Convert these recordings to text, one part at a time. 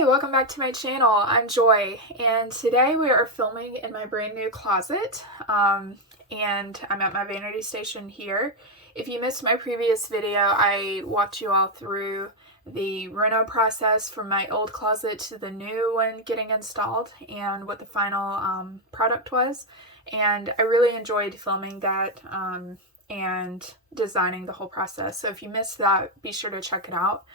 Hi, welcome back to my channel. I'm Joy, and today we are filming in my brand new closet, and I'm at my vanity station here. If you missed my previous video, I walked you all through the reno process from my old closet to the new one getting installed and what the final product was, and I really enjoyed filming that and designing the whole process. So if you missed that, be sure to check it out.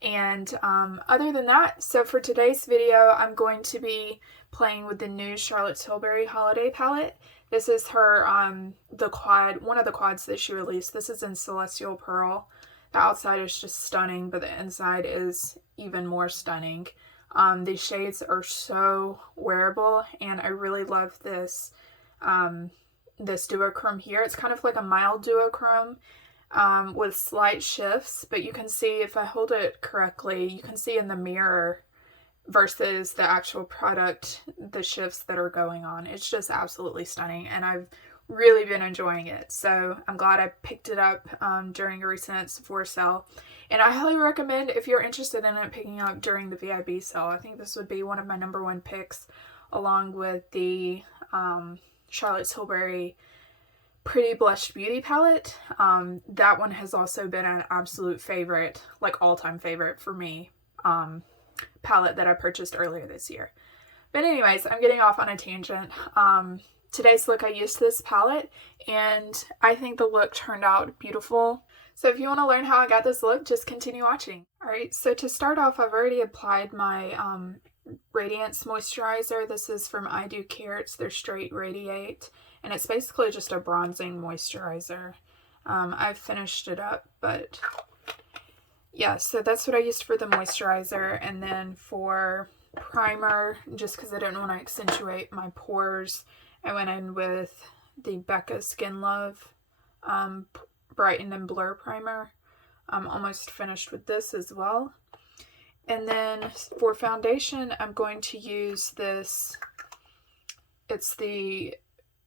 And other than that, so for today's video, I'm going to be playing with the new Charlotte Tilbury holiday palette. This is her, the quad, one of the quads that she released. This is in Celestial Pearl. The outside is just stunning, but the inside is even more stunning. These shades are so wearable, and I really love this, this duochrome here. It's kind of like a mild duochrome. With slight shifts, but you can see if I hold it correctly, you can see in the mirror versus the actual product, the shifts that are going on. It's just absolutely stunning, and I've really been enjoying it. So I'm glad I picked it up during a recent Sephora sale, and I highly recommend, if you're interested in it, picking up during the VIB sale. I think this would be one of my #1 picks, along with the Charlotte Tilbury Pretty Blush Beauty palette. That one has also been an absolute favorite, like all-time favorite for me, palette that I purchased earlier this year. But anyways, I'm getting off on a tangent. Today's look, I used this palette, and I think the look turned out beautiful. So if you want to learn how I got this look, just continue watching. Alright, so to start off, I've already applied my Radiance moisturizer. This is from I Do Care. It's their Straight Radiate. And it's basically just a bronzing moisturizer. I've finished it up, but yeah, so that's what I used for the moisturizer. And then for primer, just because I didn't want to accentuate my pores, I went in with the Becca Skin Love Brighten and Blur Primer. I'm almost finished with this as well. And then for foundation, I'm going to use this. It's the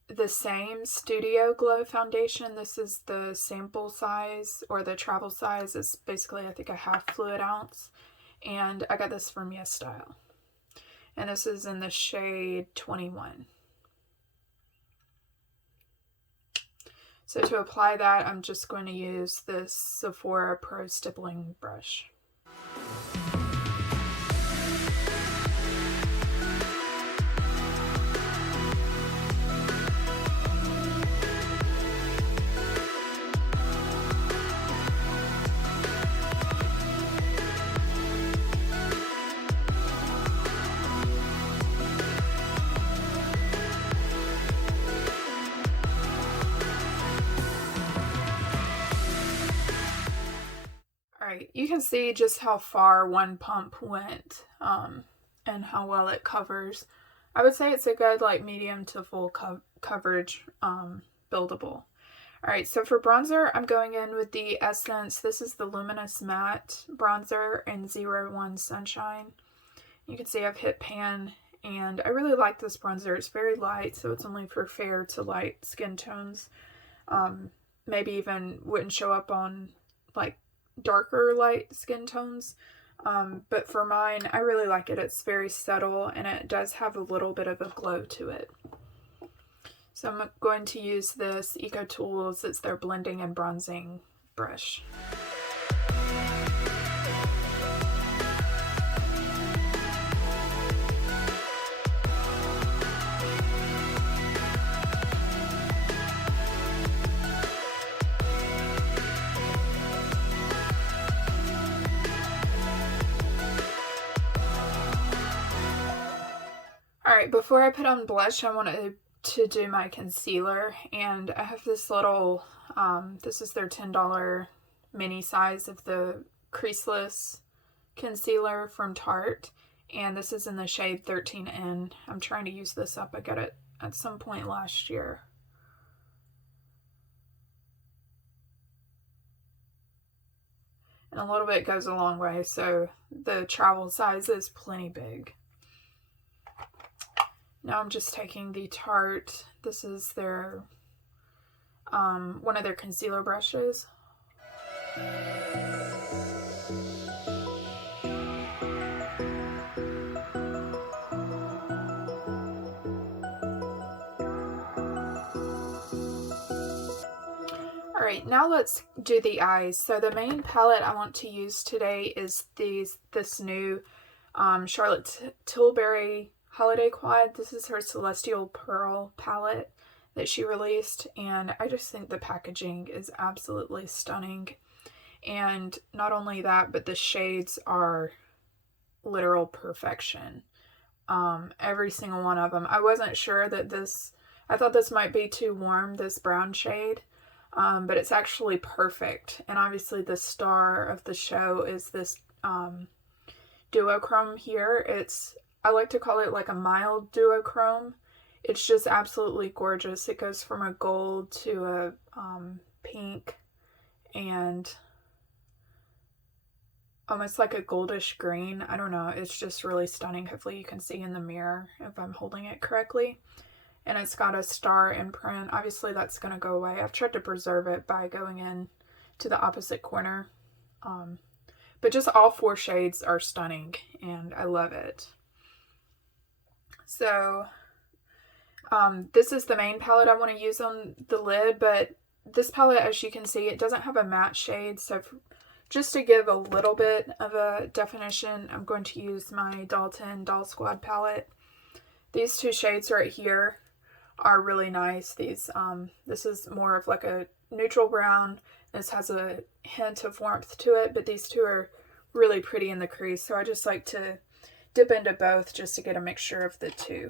Saem Studio Glow foundation. This is the sample size, or the travel size. It's basically, I think, a half fluid ounce, and I got this from Yes Style, and this is in the shade 21. So to apply that, I'm just going to use this Sephora Pro Stippling brush. You can see just how far one pump went and how well it covers. I would say it's a good like medium to full coverage buildable. Alright, so for bronzer, I'm going in with the Essence. This is the Luminous Matte Bronzer in 01 Sunshine. You can see I've hit pan, and I really like this bronzer. It's very light, so it's only for fair to light skin tones. Maybe even wouldn't show up on like darker light skin tones, but for mine, I really like it. It's very subtle, and it does have a little bit of a glow to it. So I'm going to use this Eco Tools. It's their blending and bronzing brush. Alright, before I put on blush, I wanted to do my concealer, and I have this little, this is their $10 mini size of the Creaseless concealer from Tarte, and this is in the shade 13N. I'm trying to use this up. I got it at some point last year. And a little bit goes a long way, so the travel size is plenty big. Now I'm just taking the Tarte, this is their, one of their concealer brushes. Alright, now let's do the eyes. So the main palette I want to use today is this new Charlotte Tilbury LiQWYD. This is her Celestial Pearl palette that she released, and I just think the packaging is absolutely stunning. And not only that, but the shades are literal perfection. Every single one of them. I wasn't sure that I thought this might be too warm, this brown shade. But it's actually perfect. And obviously the star of the show is this duochrome here. I like to call it like a mild duochrome. It's just absolutely gorgeous. It goes from a gold to a pink and almost like a goldish green. I don't know. It's just really stunning. Hopefully you can see in the mirror if I'm holding it correctly. And it's got a star imprint. Obviously that's going to go away. I've tried to preserve it by going in to the opposite corner. But just all 4 shades are stunning and I love it. So this is the main palette I want to use on the lid, but this palette, as you can see, it doesn't have a matte shade. So just to give a little bit of a definition, I'm going to use my Dalton Doll Squad palette. These 2 shades right here are really nice. This is more of like a neutral brown. This has a hint of warmth to it, but these 2 are really pretty in the crease. So I just like to dip into both just to get a mixture of the 2.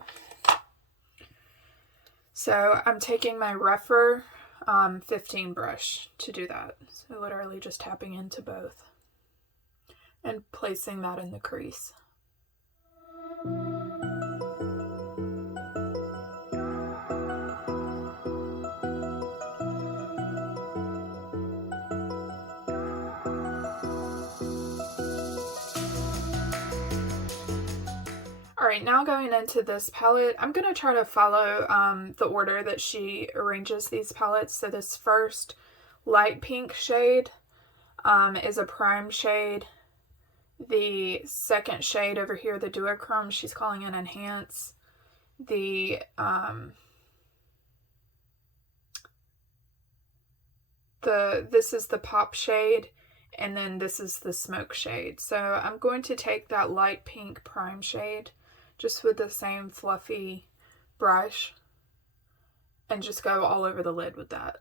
So I'm taking my rougher 15 brush to do that. So literally just tapping into both and placing that in the crease. Alright, now going into this palette, I'm going to try to follow the order that she arranges these palettes. So this first light pink shade is a prime shade. The second shade over here, the duochrome, she's calling it enhance. This is the pop shade, and then this is the smoke shade. So I'm going to take that light pink prime shade just with the same fluffy brush and just go all over the lid with that.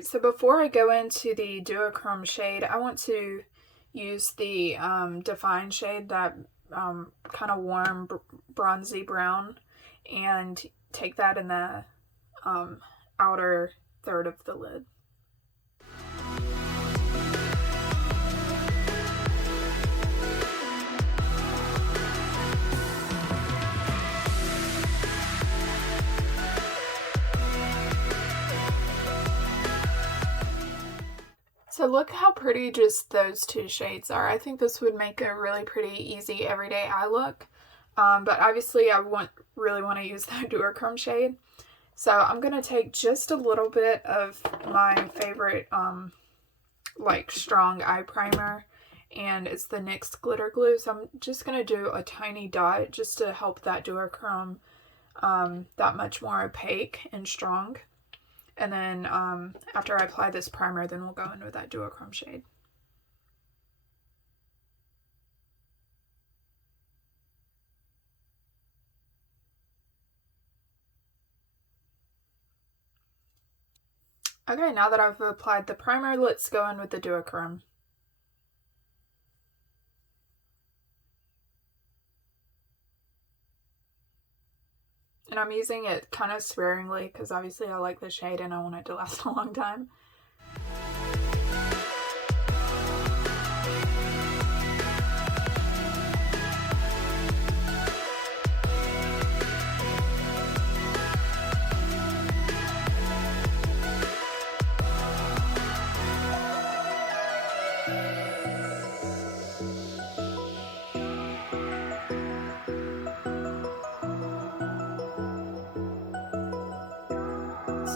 So before I go into the duochrome shade, I want to use the Define shade, that kind of warm bronzy brown, and take that in the outer third of the lid. So look how pretty just those 2 shades are. I think this would make a really pretty, easy, everyday eye look. But obviously I really want to use the duochrome shade. So I'm going to take just a little bit of my favorite, like, strong eye primer. And it's the NYX Glitter Glue. So I'm just going to do a tiny dot just to help that duochrome that much more opaque and strong. And then after I apply this primer, then we'll go in with that duochrome shade. Okay, now that I've applied the primer, let's go in with the duochrome. And I'm using it kind of sparingly because obviously I like the shade and I want it to last a long time.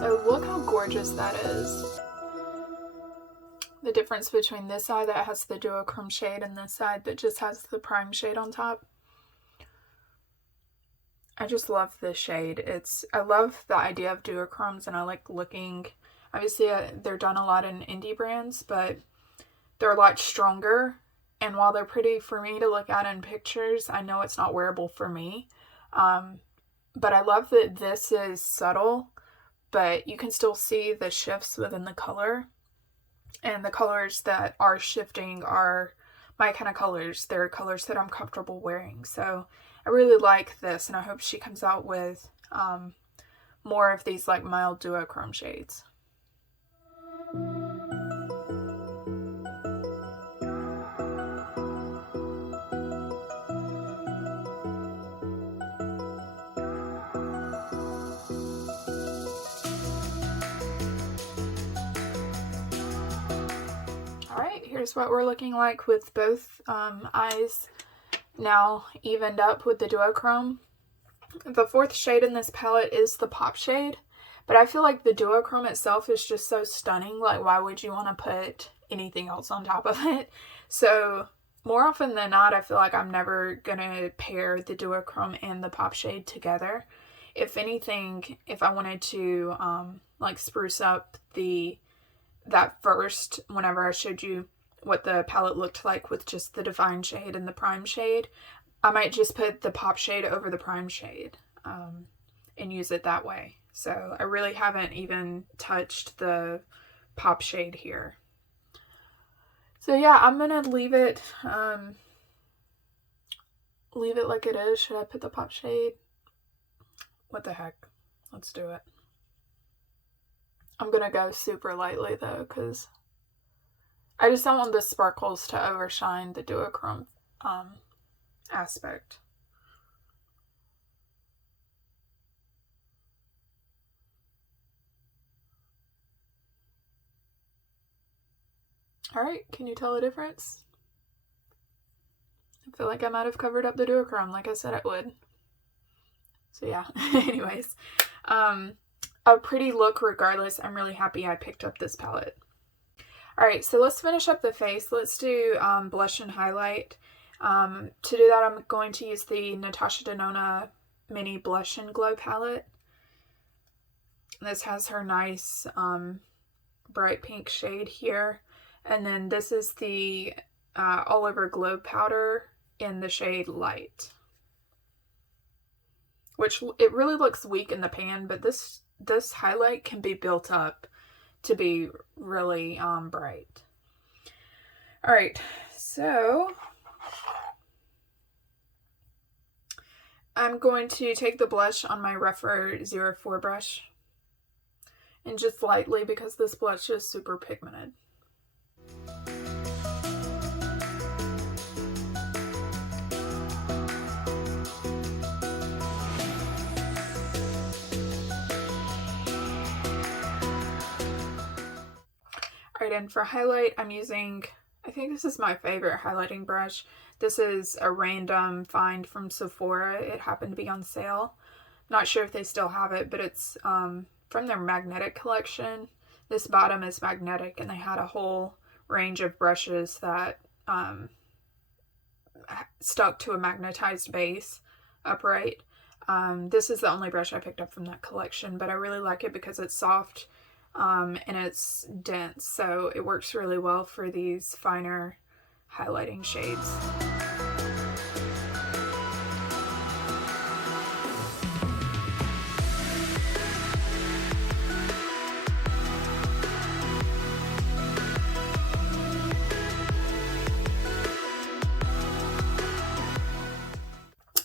So look how gorgeous that is. The difference between this side that has the duochrome shade and this side that just has the prime shade on top. I just love this shade. I love the idea of duochromes, and I like looking, obviously they're done a lot in indie brands, but they're a lot stronger. And while they're pretty for me to look at in pictures, I know it's not wearable for me. But I love that this is subtle, but you can still see the shifts within the color. And the colors that are shifting are my kind of colors. They're colors that I'm comfortable wearing. So I really like this, and I hope she comes out with more of these like mild duochrome shades. Alright, here's what we're looking like with both eyes now evened up with the duochrome. The fourth shade in this palette is the pop shade, but I feel like the duochrome itself is just so stunning. Like, why would you want to put anything else on top of it? So more often than not, I feel like I'm never gonna pair the duochrome and the pop shade together. If anything, if I wanted to like spruce up that first, whenever I showed you what the palette looked like with just the Divine shade and the prime shade, I might just put the pop shade over the prime shade and use it that way. So I really haven't even touched the pop shade here. So yeah, I'm gonna leave it like it is. Should I put the pop shade? What the heck? Let's do it. I'm gonna go super lightly though, because I just don't want the sparkles to overshine the duochrome aspect. Alright, can you tell the difference? I feel like I might have covered up the duochrome like I said I would. So yeah, anyways. A pretty look regardless. I'm really happy I picked up this palette. Alright, so let's finish up the face. Let's do blush and highlight. To do that, I'm going to use the Natasha Denona Mini Blush and Glow palette. This has her nice bright pink shade here. And then this is the All Over Glow powder in the shade Light. Which, it really looks weak in the pan, but this highlight can be built up to be really bright. Alright, so I'm going to take the blush on my rougher 04 brush and just lightly, because this blush is super pigmented. Alright, and for highlight, I'm using, I think this is my favorite highlighting brush. This is a random find from Sephora. It happened to be on sale. Not sure if they still have it, but it's from their magnetic collection. This bottom is magnetic, and they had a whole range of brushes that stuck to a magnetized base upright. This is the only brush I picked up from that collection, but I really like it because it's soft and it's dense, so it works really well for these finer highlighting shades.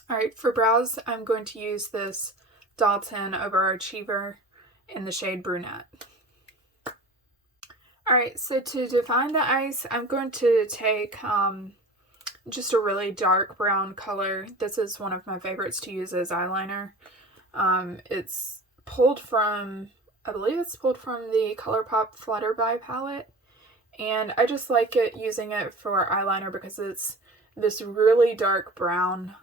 Alright, for brows, I'm going to use this Dalton Overarchiever in the shade Brunette. Alright, so to define the eyes, I'm going to take just a really dark brown color. This is one of my favorites to use as eyeliner. It's pulled from, I believe it's pulled from the ColourPop Flutterby palette. And I just like it, using it for eyeliner, because it's this really dark brown,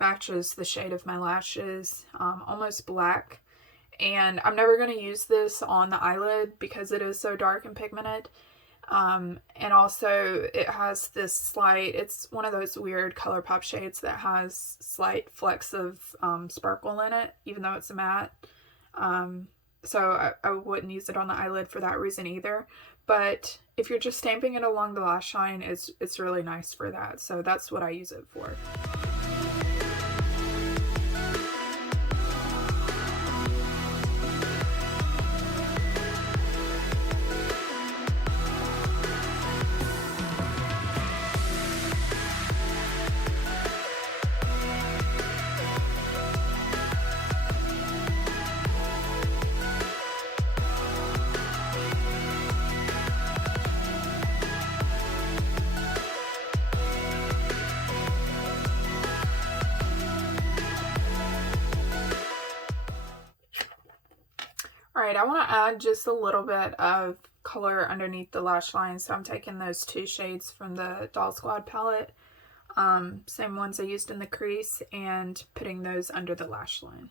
matches the shade of my lashes, almost black. And I'm never going to use this on the eyelid because it is so dark and pigmented. And also it has this slight, it's one of those weird ColourPop shades that has slight flecks of sparkle in it, even though it's a matte. So I wouldn't use it on the eyelid for that reason either. But if you're just stamping it along the lash line, it's really nice for that. So that's what I use it for. Alright, I want to add just a little bit of color underneath the lash line, so I'm taking those 2 shades from the Doll Squad palette, same ones I used in the crease, and putting those under the lash line.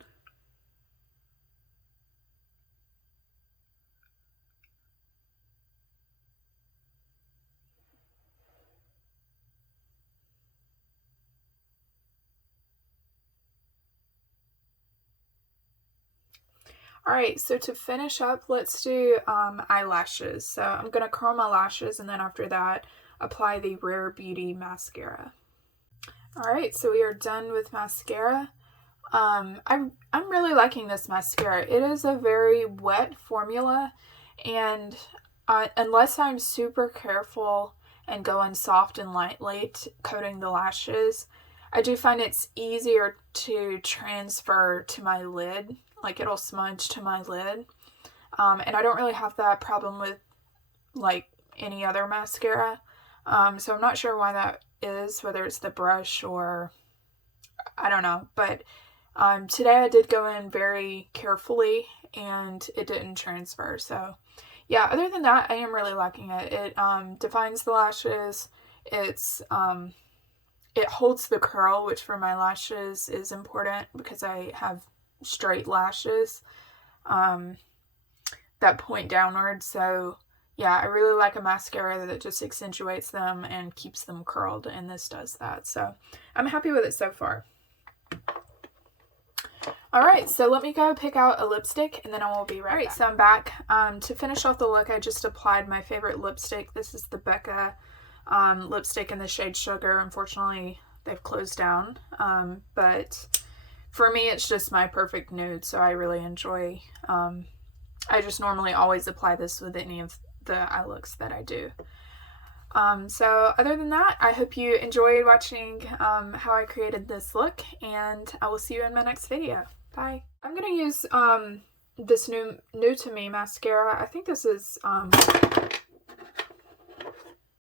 Alright, so to finish up, let's do eyelashes. So I'm going to curl my lashes, and then after that, apply the Rare Beauty mascara. Alright, so we are done with mascara. I'm really liking this mascara. It is a very wet formula, and unless I'm super careful and going soft and lightly coating the lashes, I do find it's easier to transfer to my lid. Like, it'll smudge to my lid. And I don't really have that problem with, like, any other mascara. So I'm not sure why that is, whether it's the brush or, I don't know. But today I did go in very carefully, and it didn't transfer. So, yeah, other than that, I am really liking it. It defines the lashes. It holds the curl, which for my lashes is important because I have straight lashes that point downward. So yeah, I really like a mascara that just accentuates them and keeps them curled, and this does that. So I'm happy with it so far. Alright, so let me go pick out a lipstick, and then I will be right back. So I'm back. To finish off the look, I just applied my favorite lipstick. This is the Becca lipstick in the shade Sugar. Unfortunately, they've closed down, but for me, it's just my perfect nude, so I really enjoy, I just normally always apply this with any of the eye looks that I do. So other than that, I hope you enjoyed watching how I created this look, and I will see you in my next video. Bye. I'm going to use this new to me mascara. I think this is